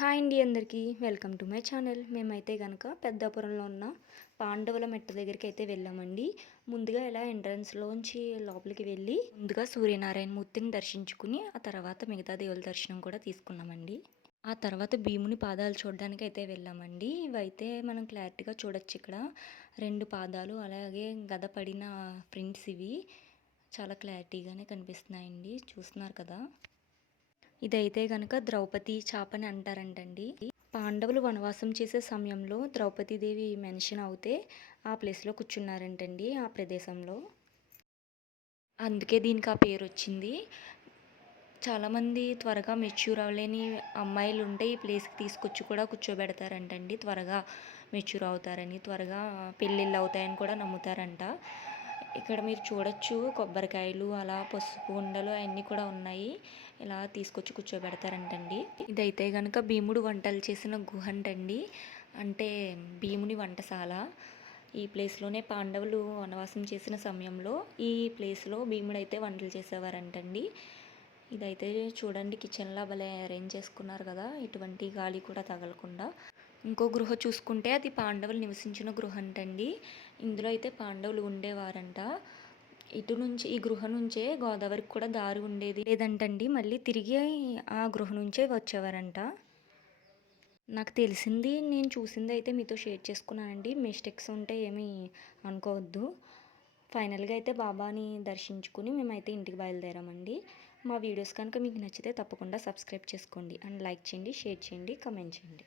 Hi అండి అందరికీ. Welcome to my channel. మేమైతే కనుక పెద్దాపురంలో ఉన్న పాండవుల మెట్ట దగ్గరికి అయితే వెళ్ళామండి. ముందుగా ఇలా ఎంట్రన్స్లోంచి లోపలికి వెళ్ళి ముందుగా సూర్యనారాయణ మూర్తిని దర్శించుకుని ఆ తర్వాత మిగతా దేవుల దర్శనం కూడా తీసుకున్నామండి. ఆ తర్వాత భీముని పాదాలు చూడడానికి అయితే వెళ్ళామండి. ఇవైతే మనం క్లారిటీగా చూడొచ్చు ఇక్కడ. రెండు పాదాలు అలాగే గద పడిన ప్రింట్స్ ఇవి. చాలా క్లారిటీగానే కనిపిస్తున్నాయండి. చూస్తున్నారు కదా. ఇదైతే కనుక ద్రౌపది చాపని అంటారంటండి. పాండవులు వనవాసం చేసే సమయంలో ద్రౌపదీదేవి మెన్షన్ అవుతే ఆ ప్లేస్లో కూర్చున్నారంటండి ఆ ప్రదేశంలో. అందుకే దీనికి ఆ పేరు వచ్చింది చాలామంది త్వరగా మెచ్యూర్ అవ్వలేని అమ్మాయిలు ఉంటే ఈ ప్లేస్కి తీసుకొచ్చి కూడా కూర్చోబెడతారంటండి. త్వరగా మెచ్యూర్ అవుతారని త్వరగా పెళ్ళిళ్ళు అవుతాయని కూడా నమ్ముతారంట. ఇక్కడ మీరు చూడొచ్చు కొబ్బరికాయలు అలా పసుపు ఉండలు అవన్నీ కూడా ఉన్నాయి. ఇలా తీసుకొచ్చి కూర్చోబెడతారంటండి. ఇదైతే కనుక భీముడు వంటలు చేసిన గుహ అంటండి. అంటే భీముని వంటశాల. ఈ ప్లేస్లోనే పాండవులు వనవాసం చేసిన సమయంలో ఈ ప్లేస్లో భీముడు అయితే వంటలు చేసేవారంటండి. ఇదైతే చూడండి కిచెన్లో భలే అరేంజ్ చేసుకున్నారు కదా. ఇటువంటి గాలి కూడా తగలకుండా. ఇంకో గృహ చూసుకుంటే అది పాండవులు నివసించిన గృహ అంటండి ఇందులో అయితే పాండవులు ఉండేవారంట. ఇటు నుంచి ఈ గృహ నుంచే గోదావరికి కూడా దారి ఉండేది లేదంటండి. మళ్ళీ తిరిగి ఆ గృహ నుంచే వచ్చేవారంట. నాకు తెలిసింది నేను చూసింది అయితే మీతో షేర్ చేసుకున్నానండి. మిస్టేక్స్ ఉంటే ఏమీ అనుకోవద్దు. ఫైనల్గా అయితే బాబాని దర్శించుకుని మేమైతే ఇంటికి బయలుదేరామండి. మా వీడియోస్ కనుక మీకు నచ్చితే తప్పకుండా సబ్స్క్రైబ్ చేసుకోండి. అండ్ లైక్ చేయండి షేర్ చేయండి కమెంట్ చేయండి.